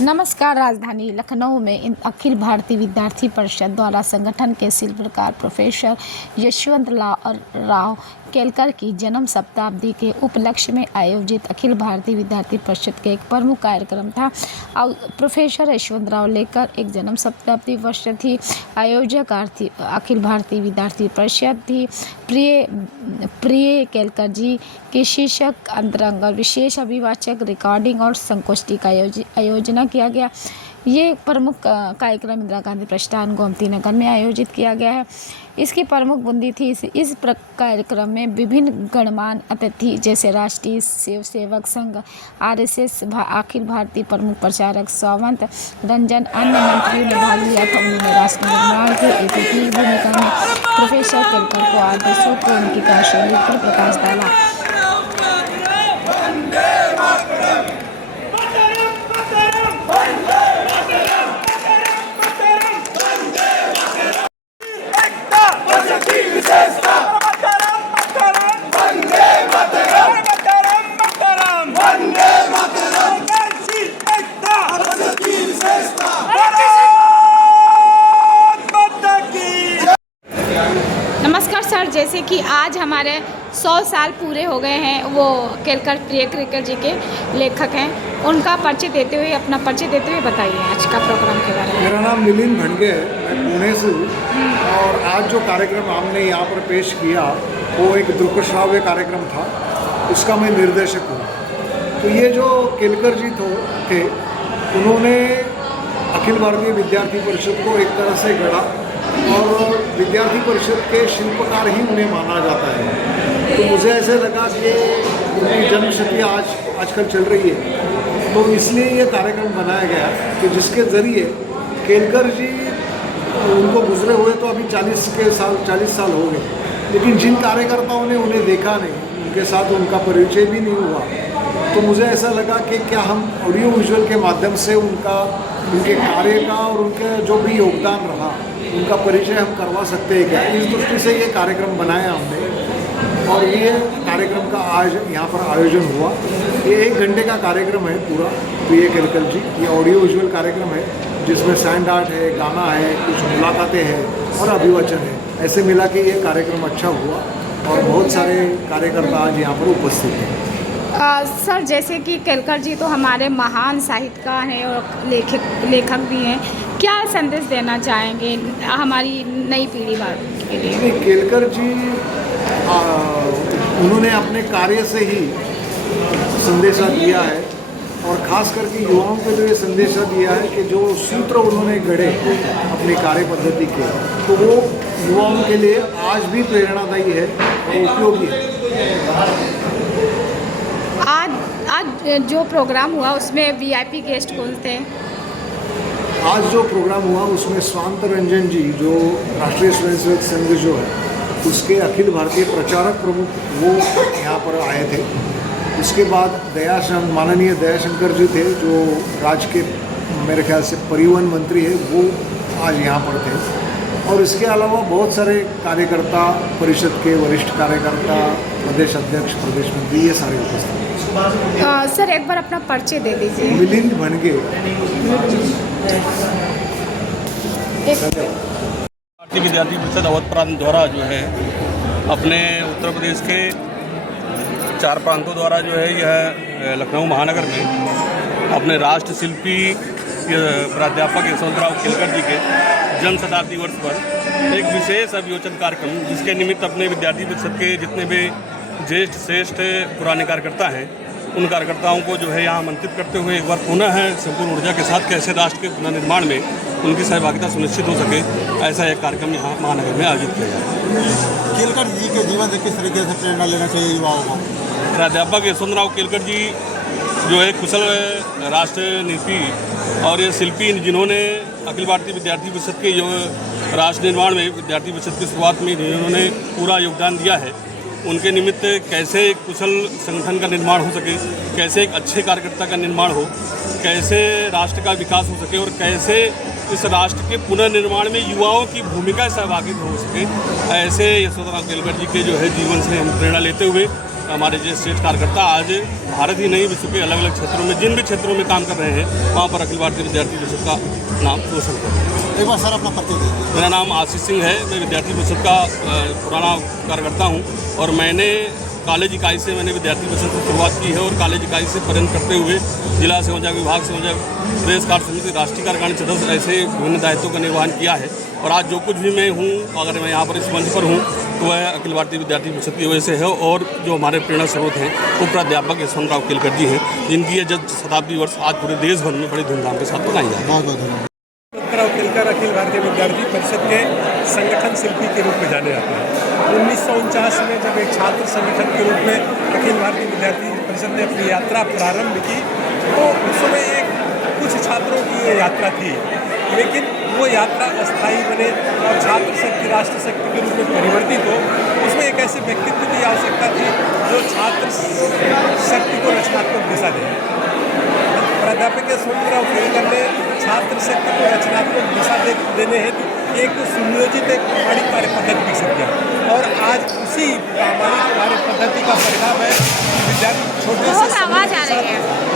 नमस्कार। राजधानी लखनऊ में अखिल भारतीय विद्यार्थी परिषद द्वारा संगठन के शिल्पकार प्रोफेसर यशवंत राव केलकर की जन्म शताब्दी के उपलक्ष्य में आयोजित अखिल भारतीय विद्यार्थी परिषद के एक प्रमुख कार्यक्रम था। प्रोफेसर यशवंत राव लेकर एक जन्म शताब्दी वर्ष थी। आयोजक अखिल भारतीय विद्यार्थी परिषद थी। प्रिय केलकर जी के शीर्षक अंतरंग और विशेष अभिवाचक रिकॉर्डिंग और संगोष्ठी का आयोजना किया गया। ये प्रमुख कार्यक्रम इंदिरा गांधी प्रतिष्ठान गोमती नगर में आयोजित किया गया है। इसकी प्रमुख बुंदी थी। इस कार्यक्रम में विभिन्न गणमान्य अतिथि जैसे राष्ट्रीय सेवक संघ, RSS, अखिल भारतीय प्रमुख प्रचारक सावंत रंजन, अन्य मंत्रियों ने भाग लिया था। उन्होंने राष्ट्र निर्माण की एक भूमिका में प्रोफेसर केलकर को आदर्शों को उनकी कार्यशैली पर प्रकाश डाला। नमस्कार सर, जैसे कि आज हमारे 100 साल पूरे हो गए हैं। वो प्रिय केलकर जी के लेखक हैं। उनका परिचय देते हुए बताइए आज का प्रोग्राम के बारे में। मेरा नाम मिलिंद भणगे है, मैं पुणे से हूँ। और आज जो कार्यक्रम हमने यहाँ पर पेश किया वो एक दृक् श्राव्य कार्यक्रम था, उसका मैं निर्देशक हूँ। तो ये जो केलकर जी थे, उन्होंने अखिल भारतीय विद्यार्थी परिषद को एक तरह से गढ़ा और विद्यार्थी परिषद के शिल्पकार ही उन्हें माना जाता है। तो मुझे ऐसे लगा कि उनकी जन्मशती आजकल चल रही है, तो इसलिए ये कार्यक्रम बनाया गया कि जिसके ज़रिए केलकर जी, उनको गुजरे हुए तो अभी 40 साल हो गए, लेकिन जिन कार्यकर्ताओं ने उन्हें देखा नहीं, उनके साथ उनका परिचय भी नहीं हुआ, तो मुझे ऐसा लगा कि क्या हम ऑडियो विजुअल के माध्यम से उनके कार्य का और उनके जो भी योगदान रहा उनका परिचय हम करवा सकते हैं क्या। इस दृष्टि से ये कार्यक्रम बनाया हमने और ये कार्यक्रम का आज यहाँ पर आयोजन हुआ। ये 1 घंटे का कार्यक्रम है पूरा। प्रिय केलकर जी, ये ऑडियो विजुअल कार्यक्रम है जिसमें सैंड आर्ट है, गाना है, कुछ मुलाकातें हैं और अभिवाचन है। ऐसे मिला कि ये कार्यक्रम अच्छा हुआ और बहुत सारे कार्यकर्ता आज यहाँ पर उपस्थित हैं। सर, जैसे कि केलकर जी तो हमारे महान साहित्यकार हैं और लेखक भी हैं। क्या संदेश देना चाहेंगे हमारी नई पीढ़ी के लिए? केलकर जी उन्होंने अपने कार्य से ही संदेशा दिया है और ख़ास करके युवाओं के लिए संदेशा दिया है कि जो सूत्र उन्होंने गढ़े अपनी कार्य पद्धति के, तो वो युवाओं के लिए आज भी प्रेरणादायी है और उपयोगी है। आज जो प्रोग्राम हुआ उसमें VIP गेस्ट कौन थे? आज जो प्रोग्राम हुआ उसमें स्वांत रंजन जी, जो राष्ट्रीय स्वयंसेवक संघ जो है उसके अखिल भारतीय प्रचारक प्रमुख, वो यहाँ पर आए थे। उसके बाद माननीय दयाशंकर जी थे, जो राज्य के मेरे ख्याल से परिवहन मंत्री है, वो आज यहाँ पर थे। और इसके अलावा बहुत सारे कार्यकर्ता, परिषद के वरिष्ठ कार्यकर्ता, प्रदेश अध्यक्ष, प्रदेश मंत्री, ये सारे उपस्थित। सर, एक बार अपना परिचय दे दीजिए। मिलिंद भणगे। भारतीय विद्यार्थी परिषद अवध प्रांत द्वारा जो है अपने उत्तर प्रदेश के 4 प्रांतों द्वारा जो है यह लखनऊ महानगर में अपने राष्ट्र शिल्पी प्राध्यापक यशवंत राव केलकर जी के जन्म शताब्दी वर्ष पर एक विशेष अभिवाचन कार्यक्रम, जिसके निमित्त अपने विद्यार्थी परिषद के जितने भी ज्येष्ठ श्रेष्ठ पुराने कार्यकर्ता हैं, उन कार्यकर्ताओं को जो है यहाँ आमंत्रित करते हुए एक बार पुनः संपूर्ण ऊर्जा के साथ कैसे राष्ट्र के पुनर्निर्माण में उनकी सहभागिता सुनिश्चित हो सके, ऐसा एक कार्यक्रम यहाँ महानगर में आयोजित किया जाए। केलकर जी के जीवन से किस तरीके से प्रेरणा लेना चाहिए युवाओं को? प्राध्यापक यशवंत राव केलकर जी जो है कुशल राष्ट्रनीति और ये शिल्पी, जिन्होंने अखिल भारतीय विद्यार्थी परिषद के राष्ट्र निर्माण में विद्यार्थी परिषद की शुरुआत में जिन्होंने पूरा योगदान दिया है, उनके निमित्त कैसे एक कुशल संगठन का निर्माण हो सके, कैसे एक अच्छे कार्यकर्ता का निर्माण हो, कैसे राष्ट्र का विकास हो सके और कैसे इस राष्ट्र के पुनर्निर्माण में युवाओं की भूमिका सहभागी हो सके, ऐसे यशवंत राव केलकर जी के जो है जीवन से हम प्रेरणा लेते हुए हमारे जो श्रेष्ठ कार्यकर्ता आज भारत ही नहीं विश्व के अलग अलग क्षेत्रों में जिन भी क्षेत्रों में काम कर रहे हैं वहाँ पर अखिल भारतीय विद्यार्थी परिषद का नाम रोशन कर रहे हैं। एक बार सर अपना परिचय दीजिए। मेरा नाम आशीष सिंह है, मैं विद्यार्थी परिषद का पुराना कार्यकर्ता हूँ और मैंने कॉलेज इकाई से मैंने विद्यार्थी परिषद से शुरुआत की है और कॉलेज इकाई से पर्यंत करते हुए जिला संयोजक विभाग संयोजक प्रदेश कार्य समिति राष्ट्रीय कार्यकारिणी सदस्य ऐसे विभिन्न दायित्वों का निर्वहन किया है। और आज जो कुछ भी मैं हूँ, अगर मैं यहाँ पर इस मंच पर हूँ तो वह अखिल भारतीय विद्यार्थी परिषद की वजह से है। और जो हमारे प्रेरणा स्रोत हैं वो प्राध्यापक यशवंत राव केलकर जी हैं, जिनकी ये जज शताब्दी वर्ष आज पूरे देश भर में बड़ी धूमधाम के साथ मनाई जाए। बहुत बहुत धन्यवाद। राव केलकर अखिल भारतीय विद्यार्थी परिषद के संगठन शिल्पी के रूप में जाने जाते हैं। 1949 में जब एक छात्र संगठन के रूप में अखिल भारतीय विद्यार्थी परिषद ने अपनी यात्रा प्रारंभ की तो उस समय कुछ छात्रों की ये यात्रा थी, लेकिन वो यात्रा अस्थायी बने और छात्र शक्ति राष्ट्र शक्ति के रूप में परिवर्तित हो। उसमें एक ऐसे व्यक्तित्व की आवश्यकता थी जो छात्र शक्ति को रचनात्मक दिशा दे। प्राध्यापक यशवंत राव केलकर ने छात्र शक्ति को रचनात्मक दिशा देने हेतु एक सुनियोजित एक प्रामाणिक कार्य पद्धति विकसित किया और आज उसी प्रामाणिक कार्य पद्धति का परिणाम है कि विद्यार्थी छोटे से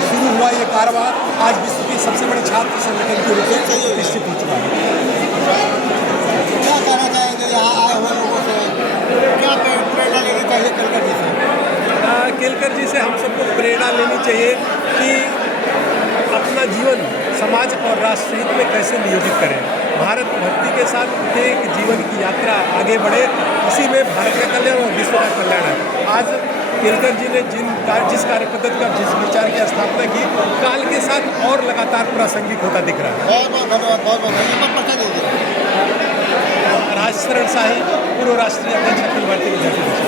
शुरू हुआ ये कारोबार आज विश्व के सबसे बड़े छात्र संगठन के रूप में प्रतिष्ठित हो चुका है। क्या कहना चाहेंगे यहाँ आए हुए लोगों से, क्या प्रेरणा लेनी चाहिए केलकर जी से? केलकर जी से हम सबको प्रेरणा लेनी चाहिए कि अपना जीवन समाज और राष्ट्र हित में कैसे नियोजित करें। भारत भक्ति के साथ प्रत्येक जीवन की यात्रा आगे बढ़े, इसी में भारत का कल्याण और विश्व का कल्याण है। आज केलकर जी ने जिस कार्य पद्धति का जिस विचार की स्थापना की काल के साथ और लगातार प्रासंगिक होता दिख रहा है। बहुत बहुत धन्यवाद। बहुत बहुत धन्यवाद। परिचय दीजिए। राजशरण शाही, पूर्व राष्ट्रीय अध्यक्ष अखिल भारतीय विद्यार्थी परिषद।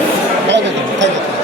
बहुत बहुत थैंक यू।